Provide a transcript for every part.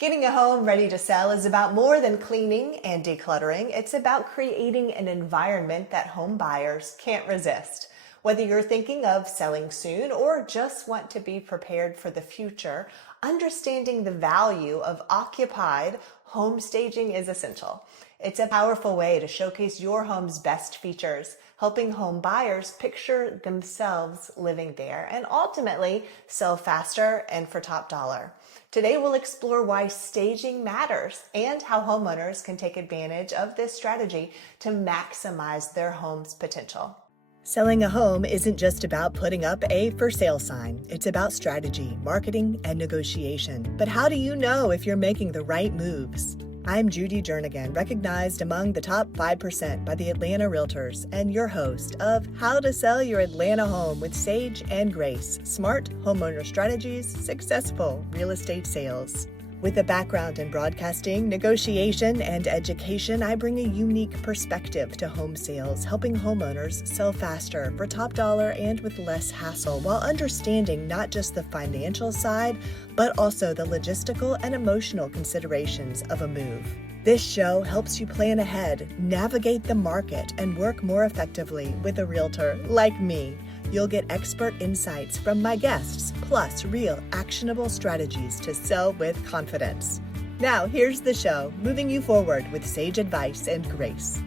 Getting a home ready to sell is about more than cleaning and decluttering. It's about creating an environment that home buyers can't resist. Whether you're thinking of selling soon or just want to be prepared for the future, understanding the value of occupied home staging is essential. It's a powerful way to showcase your home's best features, helping home buyers picture themselves living there and ultimately sell faster and for top dollar. Today we'll explore why staging matters and how homeowners can take advantage of this strategy to maximize their home's potential. Selling a home isn't just about putting up a for sale sign. It's about strategy, marketing, and negotiation. But how do you know if you're making the right moves? I'm Judy Jernigan, recognized among the top 5% by the Atlanta Realtors, and your host of How to Sell Your Atlanta Home with Sage+Grace, Smart Homeowner Strategies, Successful Real Estate Sales. With a background in broadcasting, negotiation, and education, I bring a unique perspective to home sales, helping homeowners sell faster for top dollar and with less hassle, while understanding not just the financial side, but also the logistical and emotional considerations of a move. This show helps you plan ahead, navigate the market, and work more effectively with a realtor like me. You'll get expert insights from my guests, plus real actionable strategies to sell with confidence. Now, here's the show, moving you forward with sage advice and grace.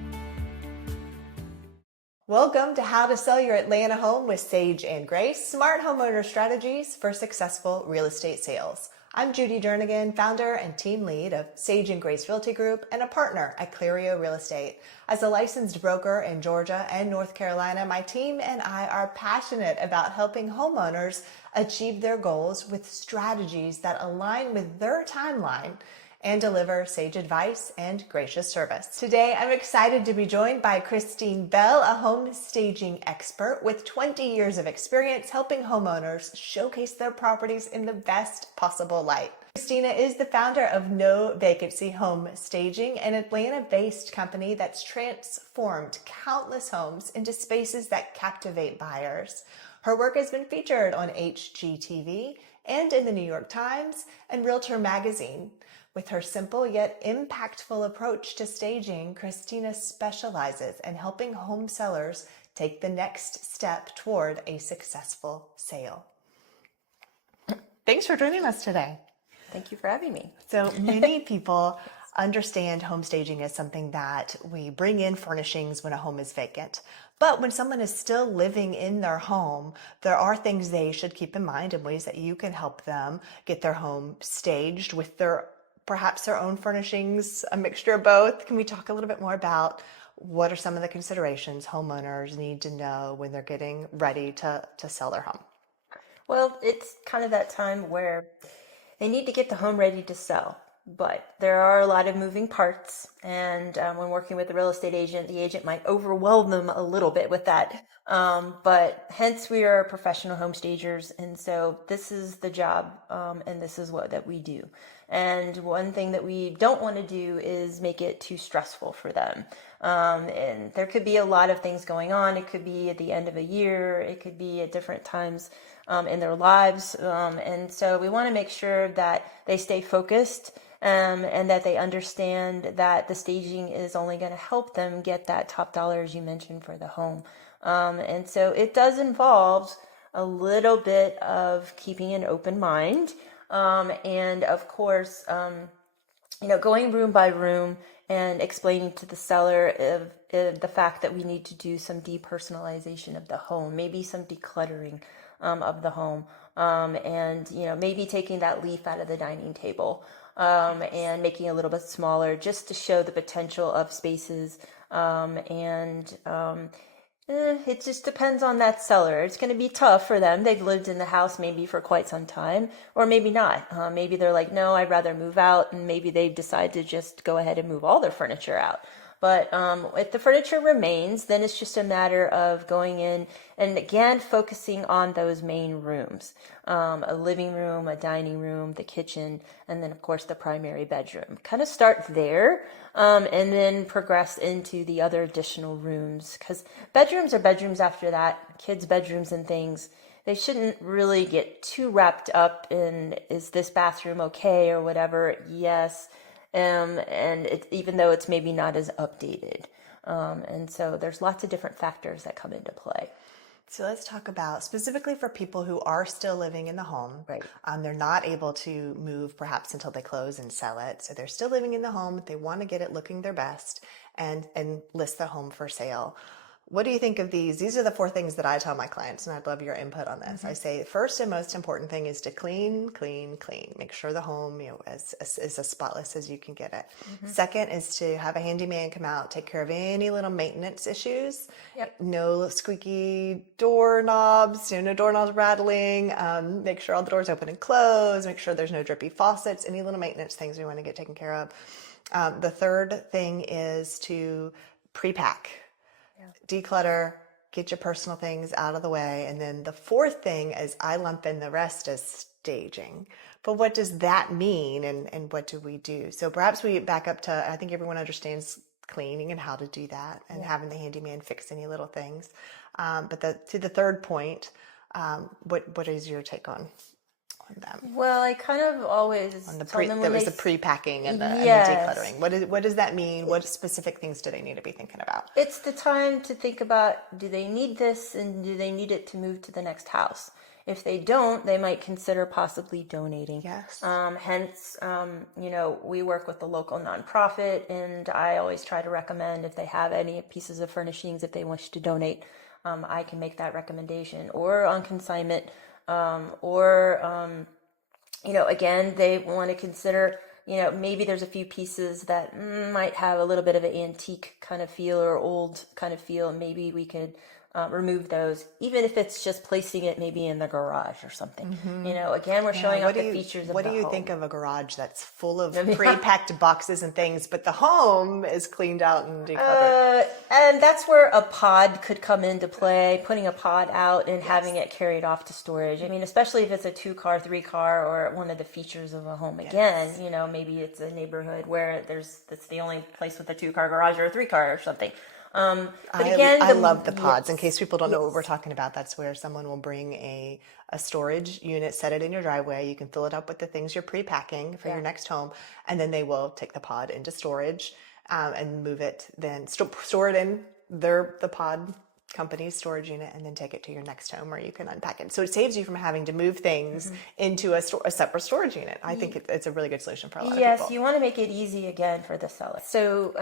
Welcome to How to Sell Your Atlanta Home with Sage and Grace, Smart Homeowner Strategies for Successful Real Estate Sales. I'm Judy Jernigan, founder and team lead of Sage and Grace Realty Group and a partner at Clario Real Estate. As a licensed broker in Georgia and North Carolina, my team and I are passionate about helping homeowners achieve their goals with strategies that align with their timeline and deliver sage advice and gracious service. Today, I'm excited to be joined by Krisztina Bell, a home staging expert with 20 years of experience helping homeowners showcase their properties in the best possible light. Krisztina is the founder of No Vacancy Home Staging, an Atlanta-based company that's transformed countless homes into spaces that captivate buyers. Her work has been featured on HGTV and in the New York Times and Realtor Magazine. With her simple yet impactful approach to staging, Krisztina specializes in helping home sellers take the next step toward a successful sale. Thanks for joining us today. Thank you for having me. So many people understand home staging as something that we bring in furnishings when a home is vacant. But when someone is still living in their home, there are things they should keep in mind and ways that you can help them get their home staged with perhaps their own furnishings, a mixture of both. Can we talk a little bit more about what are some of the considerations homeowners need to know when they're getting ready to sell their home? Well, it's kind of that time where they need to get the home ready to sell, but there are a lot of moving parts. And when working with a real estate agent, the agent might overwhelm them a little bit with that. But hence we are professional home stagers. And so this is the job, and this is what that we do. And one thing that we don't want to do is make it too stressful for them. And there could be a lot of things going on. It could be at the end of a year. It could be at different times in their lives. And so we want to make sure that they stay focused and that they understand that the staging is only going to help them get that top dollar, as you mentioned, for the home. And so it does involve a little bit of keeping an open mind. And of course, going room by room and explaining to the seller of the fact that we need to do some depersonalization of the home, maybe some decluttering of the home, and maybe taking that leaf out of the dining table and making it a little bit smaller, just to show the potential of spaces. It just depends on that seller. It's going to be tough for them. They've lived in the house maybe for quite some time, or maybe not. Maybe they're like, no, I'd rather move out, and maybe they've decided to just go ahead and move all their furniture out. But if the furniture remains, then it's just a matter of going in and again focusing on those main rooms, a living room, a dining room, the kitchen, and then of course the primary bedroom. Kind of start there and then progress into the other additional rooms, because bedrooms are bedrooms after that, kids' bedrooms and things. they shouldn't really get too wrapped up in, is this bathroom okay or whatever? Yes. Even though it's maybe not as updated. And so there's lots of different factors that come into play. So let's talk about specifically for people who are still living in the home. Right. They're not able to move perhaps until they close and sell it. So they're still living in the home. They want to get it looking their best and list the home for sale. What do you think of these? These are the 4 things that I tell my clients, and I'd love your input on this. I say first and most important thing is to clean, clean, clean. Make sure the home, is as spotless as you can get it. Second is to have a handyman come out, take care of any little maintenance issues. Yep. No squeaky doorknobs, no doorknobs rattling. Make sure all the doors open and close. Make sure there's no drippy faucets. Any little maintenance things we want to get taken care of. The third thing is to pre-pack. Declutter, get your personal things out of the way. And then the fourth thing is I lump in the rest as staging. But what does that mean and what do we do? So perhaps we back up to, I think everyone understands cleaning and how to do that and having the handyman fix any little things. But to the third point, what is your take on them? Well, I kind of always On the tell them there when was they the pre-packing and the Yes. decluttering. What does that mean? What specific things do they need to be thinking about? It's the time to think about, do they need this and do they need it to move to the next house? If they don't, they might consider possibly donating. Yes. Hence, we work with the local nonprofit, and I always try to recommend if they have any pieces of furnishings, if they wish to donate, I can make that recommendation, or on consignment, again, they want to consider, maybe there's a few pieces that might have a little bit of an antique kind of feel or old kind of feel. Maybe we could remove those, even if it's just placing it maybe in the garage or something. Again, we're showing off the features of the home. What do you think of a garage that's full of pre-packed boxes and things, but the home is cleaned out and decluttered? And that's where a pod could come into play, putting a pod out and having it carried off to storage. I mean, especially if it's a 2-car, 3-car, or one of the features of a home. Again, maybe it's a neighborhood where that's the only place with a 2-car garage or a 3-car or something. But again, I love the pods. In case people don't know what we're talking about, that's where someone will bring a storage unit, set it in your driveway. You can fill it up with the things you're pre-packing for your next home, and then they will take the pod into storage and move it. Then store it in the pod company's storage unit, and then take it to your next home where you can unpack it. So it saves you from having to move things into a separate storage unit. I think it's a really good solution for a lot of people. Yes, you want to make it easy again for the seller. So,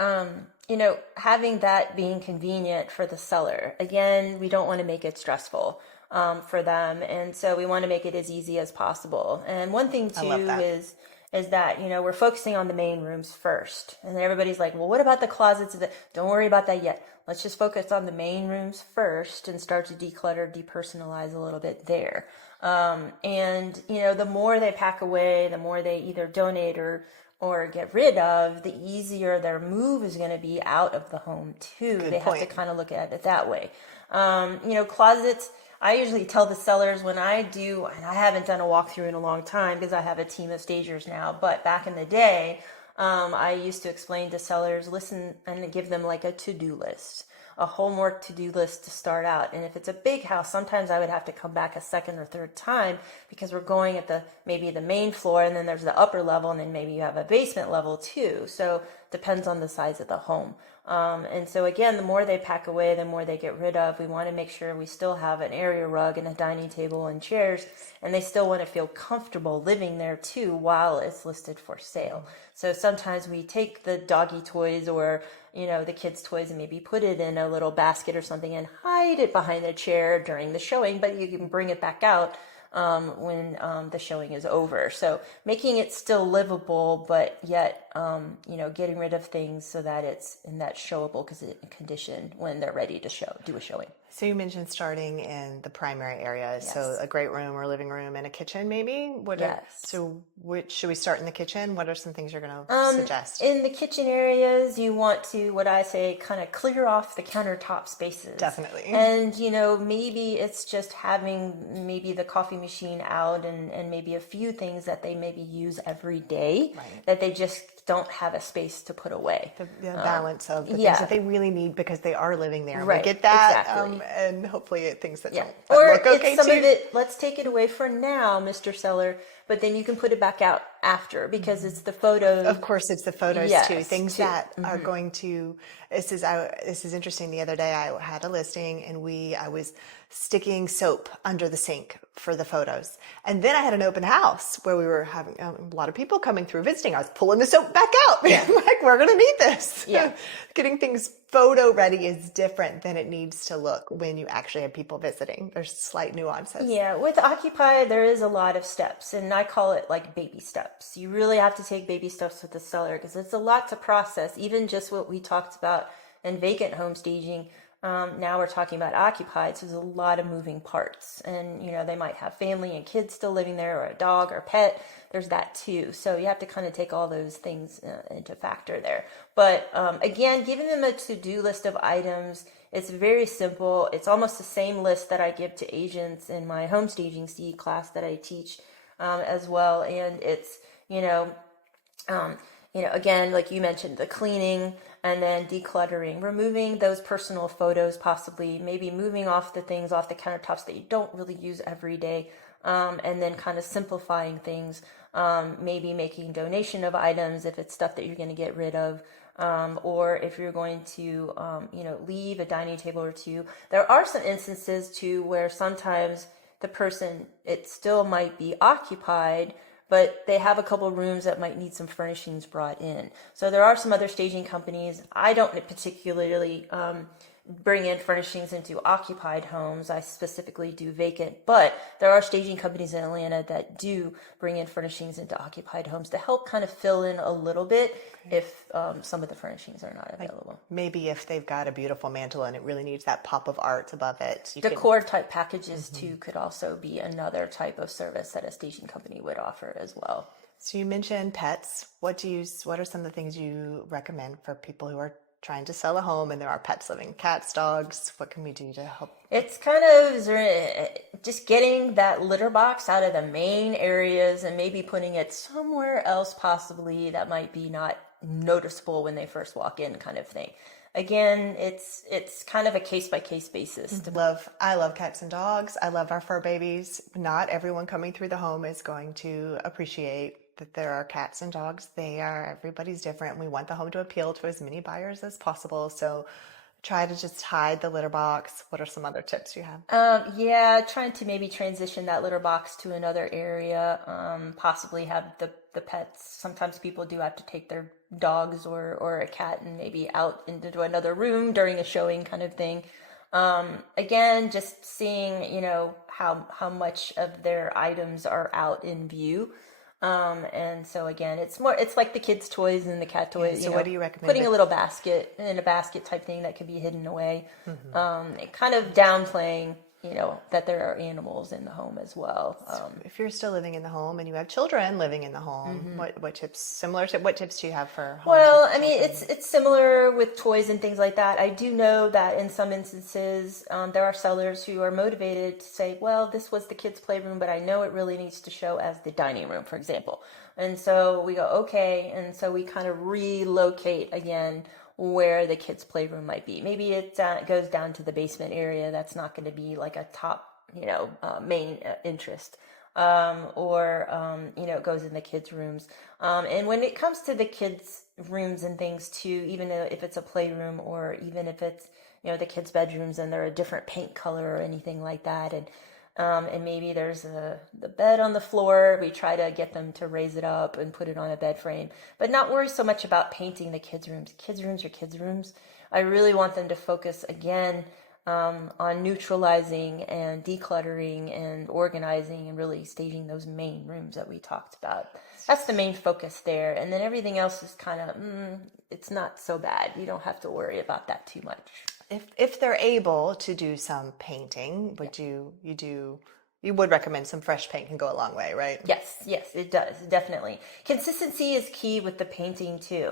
having that being convenient for the seller. Again, we don't want to make it stressful for them. And so we want to make it as easy as possible. And one thing too is that, we're focusing on the main rooms first. And then everybody's like, well, what about the closets? Don't worry about that yet. Let's just focus on the main rooms first and start to declutter, depersonalize a little bit there. The more they pack away, the more they either donate or get rid of, the easier their move is going to be out of the home too. They have to kind of look at it that way. Closets, I usually tell the sellers when I do, and I haven't done a walkthrough in a long time because I have a team of stagers now, but back in the day, I used to explain to sellers, listen, and give them like a to-do list, a homework to-do list to start out. And if it's a big house, sometimes I would have to come back a second or third time because we're going at maybe the main floor, and then there's the upper level, and then maybe you have a basement level too. So depends on the size of the home. And so again, the more they pack away, the more they get rid of. We want to make sure we still have an area rug and a dining table and chairs, and they still want to feel comfortable living there too while it's listed for sale. So sometimes we take the doggy toys or the kids' toys and maybe put it in a little basket or something and hide it behind the chair during the showing, but you can bring it back out when the showing is over. So making it still livable, but yet, getting rid of things so that it's in that showable condition when they're ready to do a showing. So you mentioned starting in the primary areas. Yes. So a great room or living room and a kitchen maybe? Should we start in the kitchen? What are some things you're going to suggest? In the kitchen areas, you want to, what I say, kind of clear off the countertop spaces. Definitely. And, maybe it's just having maybe the coffee machine out and maybe a few things that they maybe use every day that they just don't have a space to put away. The balance of the things yeah. that they really need because they are living there. And Right, we get that, exactly. and hopefully things that Yeah. don't that Or look okay it's some too. of it, let's take it away for now, Mr. Seller, but then you can put it back out after because it's the photo. Of course, it's the photos too. Yes, Things too. that are going to. This is interesting. The other day, I had a listing, and I was sticking soap under the sink for the photos, and then I had an open house where we were having a lot of people coming through visiting. I was pulling the soap back out. Like, we're gonna need this. Yeah. Getting things photo ready is different than it needs to look when you actually have people visiting. There's slight nuances. Yeah, with Occupy, there is a lot of steps, and I call it like baby steps. You really have to take baby steps with the seller because it's a lot to process. Even just what we talked about in vacant home staging, now we're talking about occupied, so there's a lot of moving parts. And, they might have family and kids still living there, or a dog or pet. There's that too. So you have to kind of take all those things into factor there. But again, giving them a to-do list of items, it's very simple. It's almost the same list that I give to agents in my home staging C class that I teach as well. And it's, again, like you mentioned, the cleaning and then decluttering, removing those personal photos, possibly maybe moving off the things off the countertops that you don't really use every day, and then kind of simplifying things, maybe making donation of items if it's stuff that you're going to get rid of, or if you're going to, leave a dining table or two. There are some instances too where sometimes the person, it still might be occupied, but they have a couple rooms that might need some furnishings brought in. So there are some other staging companies. I don't particularly bring in furnishings into occupied homes. I specifically do vacant, but there are staging companies in Atlanta that do bring in furnishings into occupied homes to help kind of fill in a little bit if some of the furnishings are not available. Like maybe if they've got a beautiful mantle and it really needs that pop of art above it. Decor type packages too could also be another type of service that a staging company would offer as well. So you mentioned pets. What are some of the things you recommend for people who are trying to sell a home and there are pets living? Cats, dogs, what can we do to help? It's kind of just getting that litter box out of the main areas and maybe putting it somewhere else possibly that might be not noticeable when they first walk in, kind of thing. Again, it's kind of a case-by-case basis. I love cats and dogs. I love our fur babies. Not everyone coming through the home is going to appreciate that there are cats and dogs. Everybody's different. We want the home to appeal to as many buyers as possible. So try to just hide the litter box. What are some other tips you have? Trying to maybe transition that litter box to another area, possibly have the pets. Sometimes people do have to take their dogs or a cat and maybe out into another room during a showing, kind of thing. Again, just seeing, how much of their items are out in view. And so again, it's like the kids' toys and the cat toys. So what do you recommend? Putting a little basket in a basket type thing that could be hidden away. Kind of downplaying, that there are animals in the home as well. If you're still living in the home and you have children living in the home, what tips do you have for home? Well, I mean, it's similar with toys and things like that. I do know that in some instances, there are sellers who are motivated to say, well, this was the kids' playroom, but I know it really needs to show as the dining room, for example. And so we go, okay. And so we kind of relocate again where the kids' playroom might be. Maybe it goes down to the basement area. That's not going to be like a top, main interest. It goes in the kids' rooms. And when it comes to the kids' rooms and things too, even if it's a playroom or even if it's, the kids' bedrooms and they're a different paint color or anything like that. And maybe there's the bed on the floor. We try to get them to raise it up and put it on a bed frame, but not worry so much about painting the kids' rooms. Kids' rooms are kids' rooms. I really want them to focus again on neutralizing and decluttering and organizing and really staging those main rooms that we talked about. That's the main focus there. And then everything else is kind of, it's not so bad. You don't have to worry about that too much. If they're able to do some painting, you would recommend some fresh paint can go a long way, right? Yes, it does, definitely. Consistency is key with the painting too.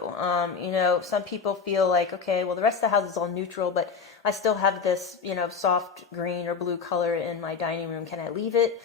Some people feel like, okay, well, the rest of the house is all neutral, but I still have this, soft green or blue color in my dining room. Can I leave it?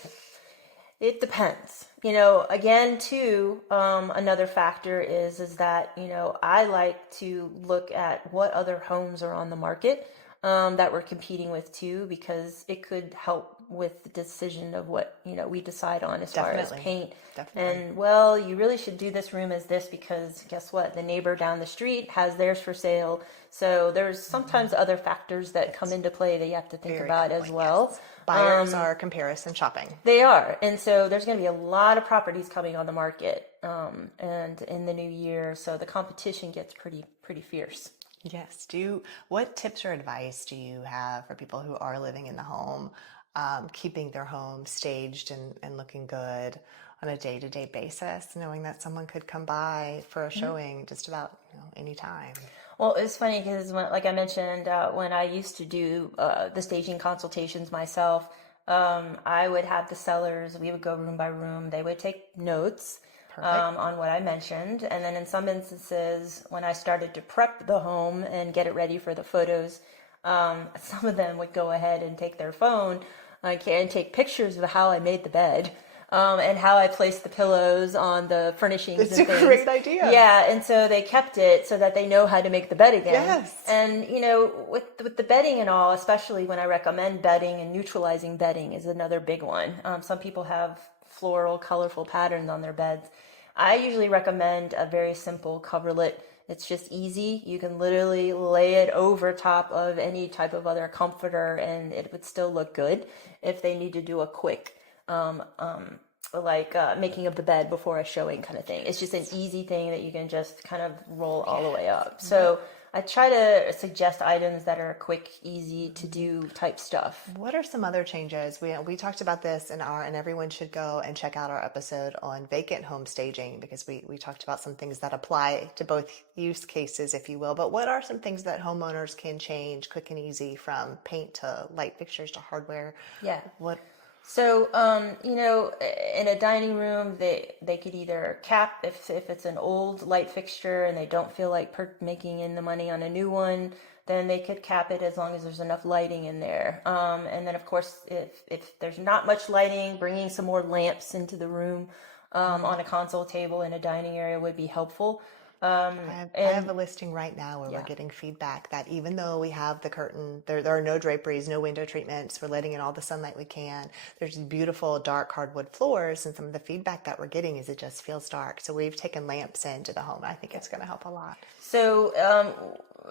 It depends. You know, again, too, another factor is that, you know, I like to look at what other homes are on the market that we're competing with too, because it could help with the decision of what, you know, we decide on as far as Definitely. paint. Definitely. And well, you really should do this room as this because guess what? The neighbor down the street has theirs for sale. So there's sometimes other factors that come into play that you have to think Very about good as point, well. yes. Buyers are comparison shopping. They are. And so there's going to be a lot of properties coming on the market and in the new year. So the competition gets pretty fierce. Yes. What tips or advice do you have for people who are living in the home, keeping their home staged and looking good on a day-to-day basis, knowing that someone could come by for a showing just about, any time? Well, it's funny because, like I mentioned, when I used to do the staging consultations myself, I would have the sellers, we would go room by room, they would take notes on what I mentioned. And then in some instances, when I started to prep the home and get it ready for the photos, some of them would go ahead and take their phone and take pictures of how I made the bed. And how I placed the pillows on the furnishings It's and a things. great idea. Yeah, and so they kept it so that they know how to make the bed again. Yes. And with the bedding and all, especially when I recommend bedding and neutralizing bedding is another big one. Some people have floral, colorful patterns on their beds. I usually recommend a very simple coverlet. It's just easy. You can literally lay it over top of any type of other comforter and it would still look good if they need to do a quick making of the bed before a showing kind of thing. It's just an easy thing that you can just kind of roll all the way up. So I try to suggest items that are quick, easy to do type stuff. What are some other changes? We talked about this and everyone should go and check out our episode on vacant home staging because we talked about some things that apply to both use cases, if you will. But what are some things that homeowners can change quick and easy from paint to light fixtures to hardware? Yeah. So, in a dining room, they could either cap if it's an old light fixture and they don't feel like making in the money on a new one, then they could cap it as long as there's enough lighting in there. And then, of course, if there's not much lighting, bringing some more lamps into the room on a console table in a dining area would be helpful. I have a listing right now where we're getting feedback that even though we have the curtain, there are no draperies, no window treatments, we're letting in all the sunlight we can. There's beautiful dark hardwood floors, and some of the feedback that we're getting is it just feels dark. So we've taken lamps into the home. I think it's going to help a lot. So,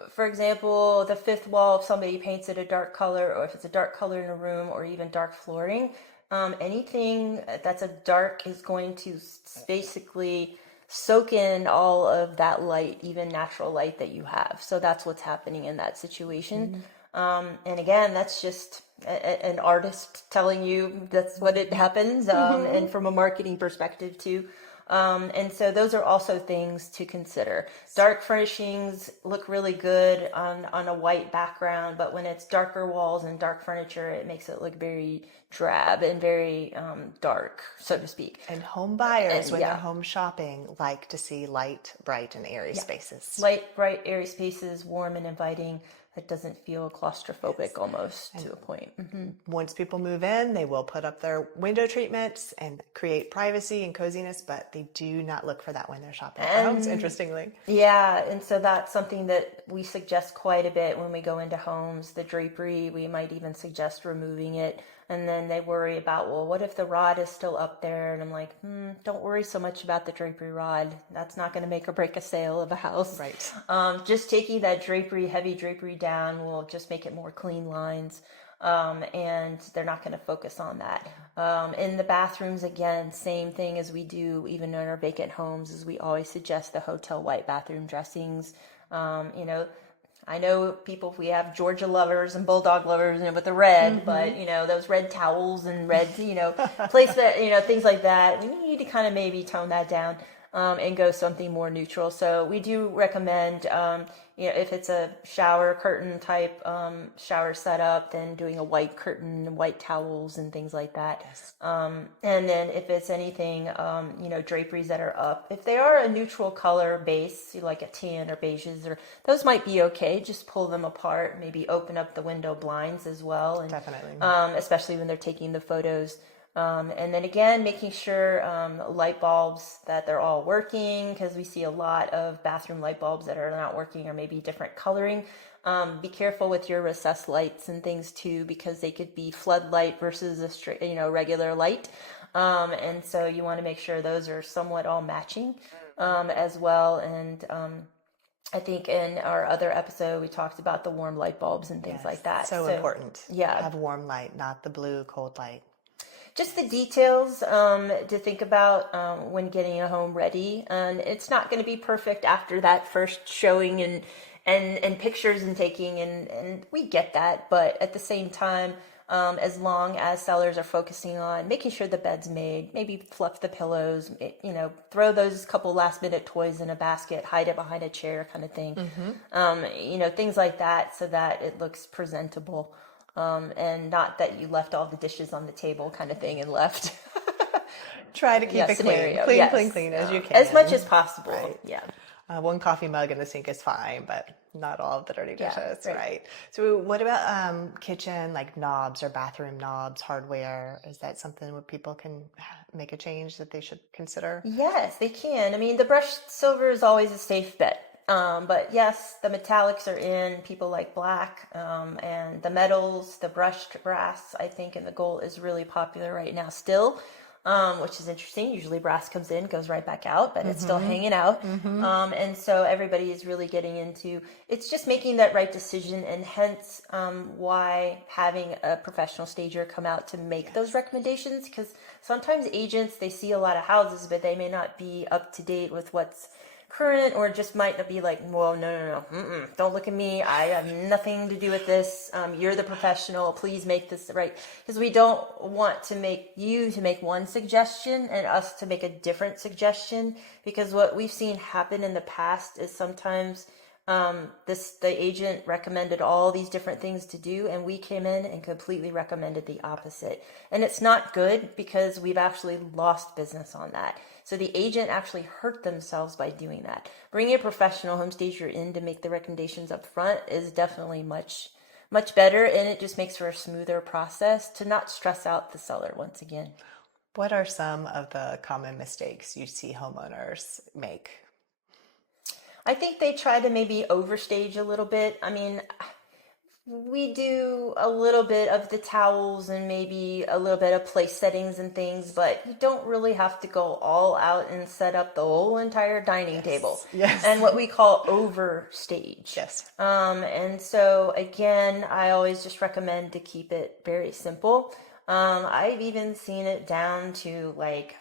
for example, the fifth wall, if somebody paints it a dark color, or if it's a dark color in a room, or even dark flooring, anything that's a dark is going to basically soak in all of that light, even natural light that you have. So that's what's happening in that situation. And again, that's just an artist telling you that's what it happens, and from a marketing perspective too. And so those are also things to consider. Dark furnishings look really good on a white background, but when it's darker walls and dark furniture, it makes it look very drab and very dark, so to speak. And home buyers, when they're home shopping, like to see light, bright, and airy spaces. Light, bright, airy spaces, warm and inviting. That doesn't feel claustrophobic almost to a point. Once people move in, they will put up their window treatments and create privacy and coziness, but they do not look for that when they're shopping for homes, interestingly. Yeah, and so that's something that we suggest quite a bit when we go into homes. The drapery, we might even suggest removing it. And then they worry about, well, what if the rod is still up there? And I'm like, don't worry so much about the drapery rod. That's not going to make or break a sale of a house. Right. Just taking that heavy drapery down will just make it more clean lines. And they're not going to focus on that. In the bathrooms, again, same thing as we do even in our vacant homes, is we always suggest the hotel white bathroom dressings. I know people, we have Georgia lovers and Bulldog lovers, with the red, but, those red towels and red, place that, things like that. We need to kind of maybe tone that down and go something more neutral. So we do recommend, if it's a shower curtain type shower setup, then doing a white curtain, white towels and things like that. Yes. And then if it's anything, draperies that are up, if they are a neutral color base, like a tan or beiges, or those might be okay. Just pull them apart, maybe open up the window blinds as well. And, Definitely. especially when they're taking the photos. And then again, making sure light bulbs, that they're all working, because we see a lot of bathroom light bulbs that are not working or maybe different coloring. Be careful with your recessed lights and things too, because they could be floodlight versus a straight, regular light. And so you want to make sure those are somewhat all matching as well. And I think in our other episode, we talked about the warm light bulbs and things like that. So important. Yeah. Have warm light, not the blue cold light. Just the details to think about when getting a home ready. And it's not going to be perfect after that first showing and pictures and taking, and we get that. But at the same time, as long as sellers are focusing on making sure the bed's made, maybe fluff the pillows, throw those couple last minute toys in a basket, hide it behind a chair kind of thing. Things like that, so that it looks presentable. And not that you left all the dishes on the table kind of thing and left. Try to keep it scenario. clean as you can. As much as possible. Right. Yeah. One coffee mug in the sink is fine, but not all of the dirty dishes, right. right? So what about kitchen, like knobs or bathroom knobs, hardware? Is that something where people can make a change that they should consider? Yes, they can. I mean, the brushed silver is always a safe bet. But yes, the metallics are in. People like black, and the metals, the brushed brass, I think, and the gold is really popular right now still, which is interesting. Usually brass comes in, goes right back out, but it's still hanging out. And so everybody is really getting into, it's just making that right decision, and hence why having a professional stager come out to make those recommendations, because sometimes agents, they see a lot of houses, but they may not be up to date with what's current, or just might not be like, well, no, don't look at me, I have nothing to do with this, you're the professional, please make this right, because we don't want to make you to make one suggestion and us to make a different suggestion, because what we've seen happen in the past is sometimes the agent recommended all these different things to do, and we came in and completely recommended the opposite, and it's not good, because we've actually lost business on that. So the agent actually hurt themselves by doing that. Bringing a professional home stager in to make the recommendations up front is definitely much better, and it just makes for a smoother process to not stress out the seller once again. What are some of the common mistakes you see homeowners make? I think they try to maybe overstage a little bit. I mean, we do a little bit of the towels and maybe a little bit of place settings and things, but you don't really have to go all out and set up the whole entire dining table. Yes. And what we call overstage. Yes. And so again, I always just recommend to keep it very simple. I've even seen it down to like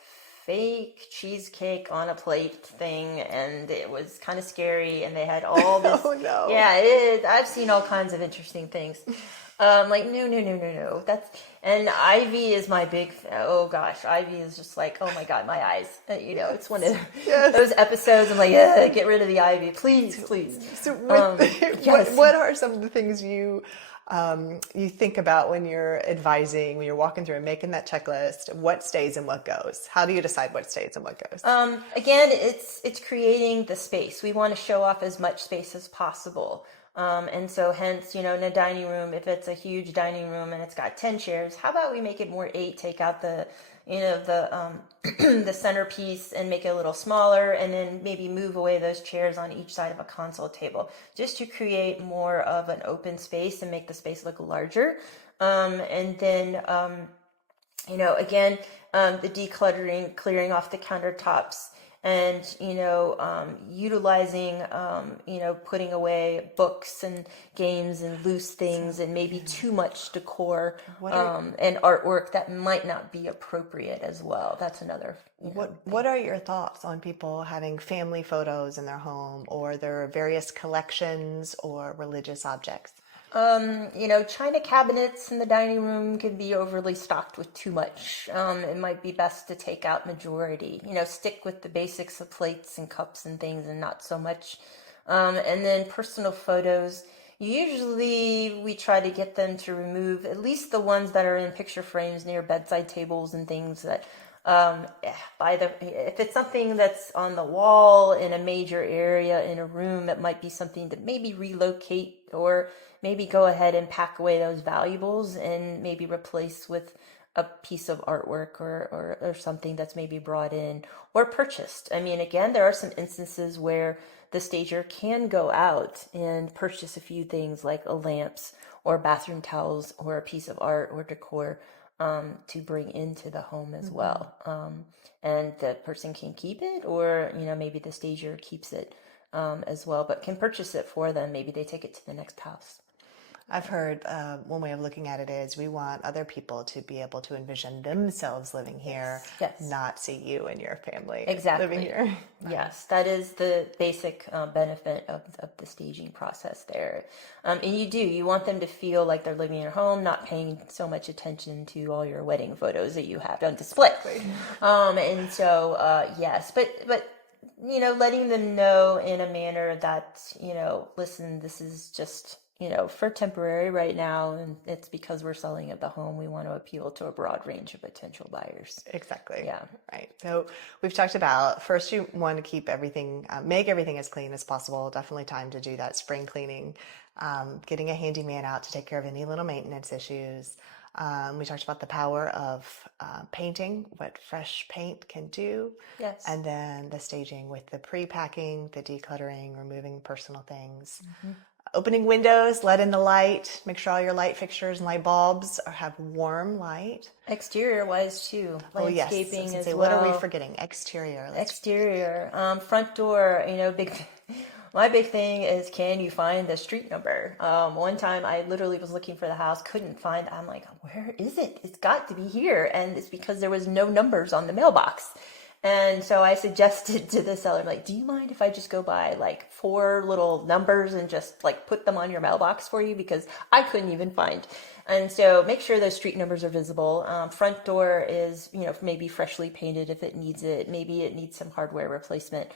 fake cheesecake on a plate thing, and it was kind of scary, and they had all this. Oh no. Yeah, I've seen all kinds of interesting things. Like no. And Ivy is my big. Oh gosh, Ivy is just like, oh my god, my eyes. It's one of those episodes. I'm like, get rid of the Ivy, please. So Yes. what are some of the things you think about when you're advising, when you're walking through and making that checklist? What stays and what goes? How do you decide what stays and what goes? Again, it's creating the space. We want to show off as much space as possible. And so hence, in a dining room, if it's a huge dining room and it's got 10 chairs, how about we make it more 8, take out the the centerpiece and make it a little smaller, and then maybe move away those chairs on each side of a console table, just to create more of an open space and make the space look larger. And then, again, the decluttering, clearing off the countertops, and utilizing putting away books and games and loose things, and maybe too much decor and artwork that might not be appropriate as well. That's another what are your thoughts on people having family photos in their home, or their various collections or religious objects? China cabinets in the dining room can be overly stocked with too much. It might be best to take out majority, stick with the basics of plates and cups and things, and not so much. And then personal photos, usually we try to get them to remove at least the ones that are in picture frames near bedside tables and things that, if it's something that's on the wall in a major area in a room, it might be something to maybe relocate, or maybe go ahead and pack away those valuables and maybe replace with a piece of artwork or something that's maybe brought in or purchased. I mean, again, there are some instances where the stager can go out and purchase a few things like lamps or bathroom towels or a piece of art or decor to bring into the home as well. And the person can keep it, or, maybe the stager keeps it as well, but can purchase it for them. Maybe they take it to the next house. I've heard one way of looking at it is we want other people to be able to envision themselves living here, Yes. not see you and your family Exactly. living here. Yes, that is the basic benefit of the staging process there. And you want them to feel like they're living in your home, not paying so much attention to all your wedding photos that you have on display. And so, yes, but letting them know in a manner that, listen, this is just, for temporary right now, and it's because we're selling at the home. We want to appeal to a broad range of potential buyers. Exactly. Yeah. Right. So we've talked about, first you want to keep everything, make everything as clean as possible. Definitely time to do that spring cleaning, getting a handyman out to take care of any little maintenance issues. We talked about the power of painting, what fresh paint can do. Yes. And then the staging with the pre-packing, the decluttering, removing personal things. Opening windows, let in the light, make sure all your light fixtures and light bulbs have warm light. Exterior wise too. Landscaping as well. What are we forgetting? Exterior. Exterior. Front door, my big thing is, can you find the street number? One time I literally was looking for the house, couldn't find it. I'm like, where is it? It's got to be here. And it's because there was no numbers on the mailbox. And so I suggested to the seller, like, do you mind if I just go buy like 4 little numbers and just like put them on your mailbox for you? Because I couldn't even find. And so make sure those street numbers are visible. Front door is, maybe freshly painted if it needs it. Maybe it needs some hardware replacement.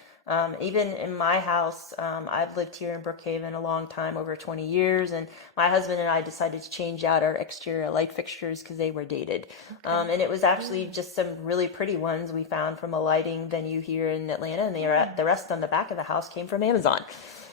Even in my house, I've lived here in Brookhaven a long time, over 20 years, and my husband and I decided to change out our exterior light fixtures because they were dated. And it was actually just some really pretty ones we found from a lighting venue here in Atlanta, and the rest on the back of the house came from Amazon.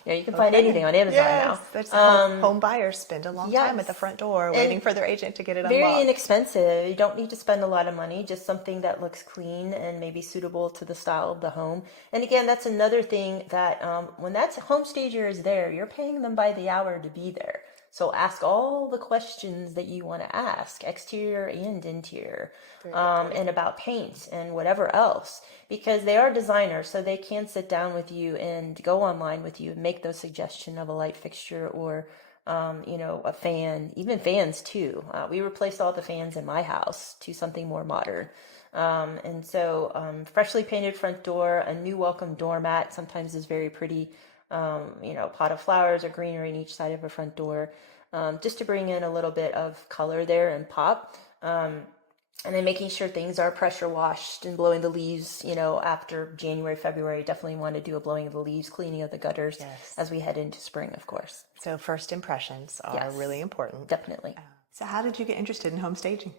You can find anything on Amazon now. That's home buyers spend a long time at the front door waiting for their agent to get it unlocked. Very inexpensive. You don't need to spend a lot of money, just something that looks clean and maybe suitable to the style of the home. And again, that's another thing that when that home stager is there, you're paying them by the hour to be there. So ask all the questions that you want to ask, exterior and interior, and about paint and whatever else, because they are designers, so they can sit down with you and go online with you and make those suggestions of a light fixture or, a fan, even fans too. We replaced all the fans in my house to something more modern. And so freshly painted front door, a new welcome doormat sometimes is very pretty. Pot of flowers or greenery on each side of a front door, just to bring in a little bit of color there and pop. And then making sure things are pressure washed and blowing the leaves, after January, February. Definitely want to do a blowing of the leaves, cleaning of the gutters as we head into spring, of course. So first impressions are really important. Definitely. So how did you get interested in home staging?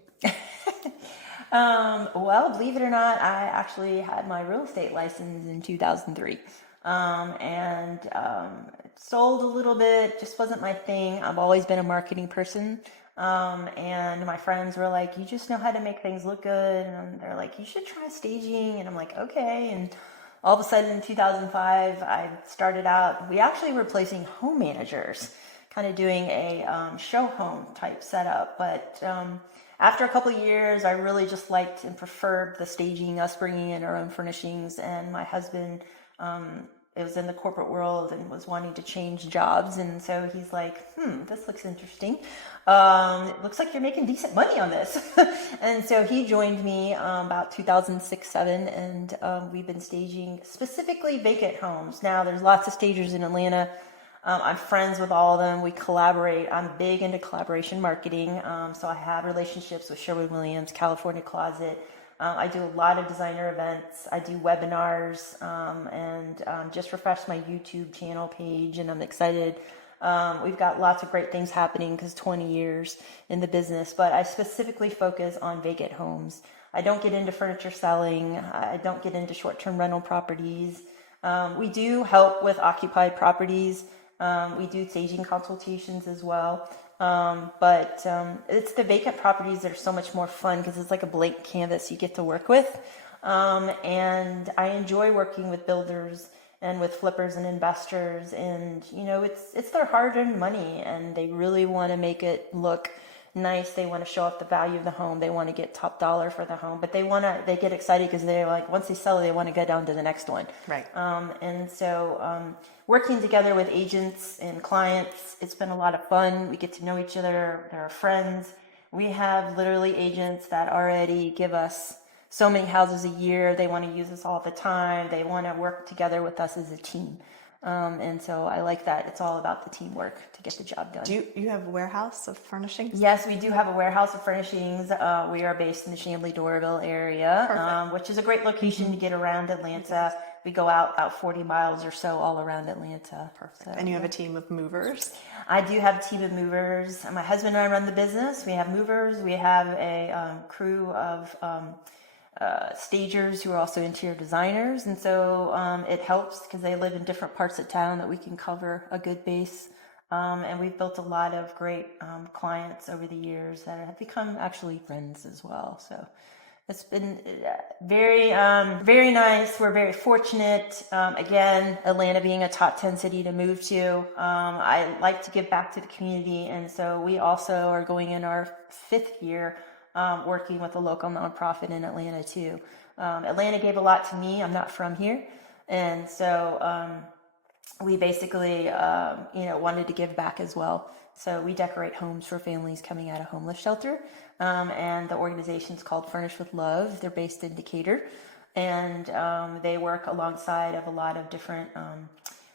Well, believe it or not, I actually had my real estate license in 2003. And sold a little bit, just wasn't my thing. I've always been a marketing person. And my friends were like, you just know how to make things look good. And they're like, you should try staging. And I'm like, okay. And all of a sudden in 2005, I started out, we actually were placing home managers, kind of doing a show home type setup. But after a couple of years, I really just liked and preferred the staging, us bringing in our own furnishings. And my husband it was in the corporate world and was wanting to change jobs. And so he's like, this looks interesting. It looks like you're making decent money on this. And so he joined me about 2006-07, and we've been staging specifically vacant homes. Now, there's lots of stagers in Atlanta. I'm friends with all of them. We collaborate. I'm big into collaboration marketing. So I have relationships with Sherwin-Williams, California Closet. I do a lot of designer events. I do webinars, and just refreshed my YouTube channel page, and I'm excited. We've got lots of great things happening because 20 years in the business, but I specifically focus on vacant homes. I don't get into furniture selling. I don't get into short-term rental properties. We do help with occupied properties. We do staging consultations as well. But it's the vacant properties that are so much more fun because it's like a blank canvas you get to work with. And I enjoy working with builders and with flippers and investors, and it's their hard-earned money, and they really want to make it look nice. They want to show off the value of the home. They want to get top dollar for the home, but they get excited because they're like, once they sell it, they want to go down to the next one. Right. And so working together with agents and clients, it's been a lot of fun. We get to know each other. They're friends. We have literally agents that already give us so many houses a year. They want to use us all the time. They want to work together with us as a team. And so I like that. It's all about the teamwork to get the job done. Do you have a warehouse of furnishings? Yes, we do have a warehouse of furnishings. We are based in the Chambly-Doraville area, which is a great location to get around Atlanta. We go out about 40 miles or so all around Atlanta. Perfect. So, and you have a team of movers? I do have a team of movers. My husband and I run the business. We have movers. We have a crew of stagers who are also interior designers, and so it helps because they live in different parts of town that we can cover a good base, and we've built a lot of great clients over the years that have become actually friends as well. So it's been very nice. We're very fortunate. Again, Atlanta being a top 10 city to move to. I like to give back to the community, and so we also are going in our 5th year working with a local nonprofit in Atlanta too. Atlanta gave a lot to me. I'm not from here, and so we basically wanted to give back as well. So we decorate homes for families coming out of homeless shelter, and the organization's called Furnish with Love. They're based in Decatur, and they work alongside of a lot of different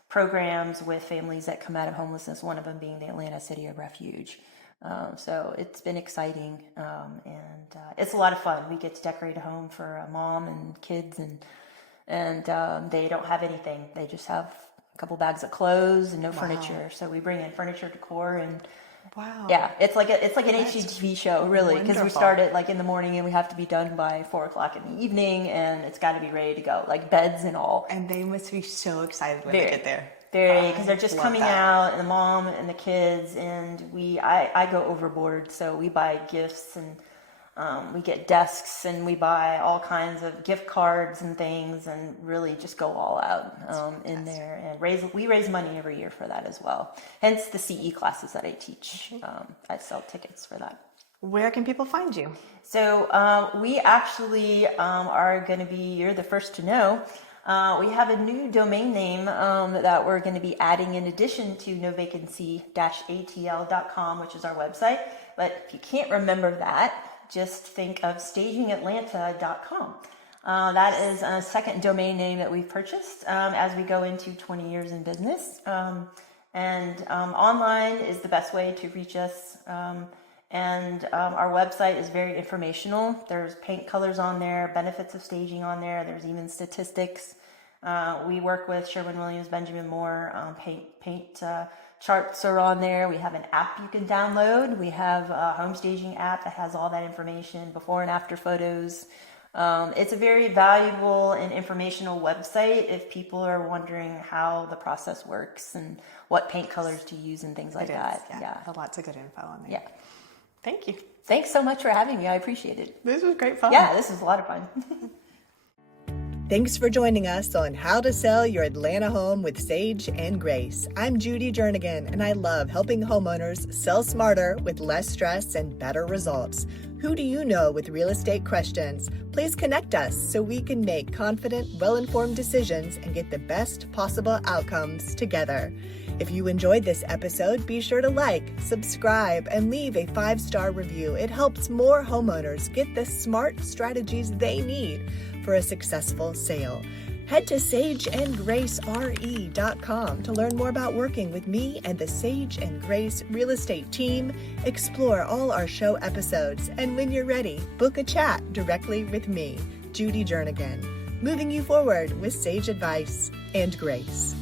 programs with families that come out of homelessness, one of them being the Atlanta City of Refuge. So it's been exciting, and it's a lot of fun. We get to decorate a home for a mom and kids, and they don't have anything. They just have a couple bags of clothes and no furniture. So we bring in furniture decor, and yeah, it's like an HGTV show, really, because we start it like in the morning and we have to be done by 4:00 in the evening, and it's got to be ready to go, like beds and all. And they must be so excited when they get there. Because they're just coming out, and the mom and the kids, and I go overboard. So we buy gifts, and we get desks, and we buy all kinds of gift cards and things, and really just go all out in there, and we raise money every year for that as well. Hence the CE classes that I teach. I sell tickets for that. Where can people find you? So we actually are going to be, you're the first to know, we have a new domain name that we're going to be adding in addition to novacancy-atl.com, which is our website. But if you can't remember that, just think of stagingatlanta.com. That is a second domain name that we've purchased as we go into 20 years in business. And online is the best way to reach us. And our website is very informational. There's paint colors on there, benefits of staging on there. There's even statistics. We work with Sherwin-Williams, Benjamin Moore. Paint charts are on there. We have an app you can download. We have a home staging app that has all that information, before and after photos. It's a very valuable and informational website if people are wondering how the process works and what paint colors to use and things like that. Yeah, lots of good info on there. Yeah. Thank you. Thanks so much for having me. I appreciate it. This was great fun. Yeah, this was a lot of fun. Thanks for joining us on How to Sell Your Atlanta Home with Sage and Grace. I'm Judy Jernigan, and I love helping homeowners sell smarter with less stress and better results. Who do you know with real estate questions? Please connect us so we can make confident, well-informed decisions and get the best possible outcomes together. If you enjoyed this episode, be sure to like, subscribe, and leave a 5-star review. It helps more homeowners get the smart strategies they need for a successful sale. Head to sageandgracere.com to learn more about working with me and the Sage and Grace real estate team. Explore all our show episodes, and when you're ready, book a chat directly with me, Judy Jernigan, moving you forward with sage advice and grace.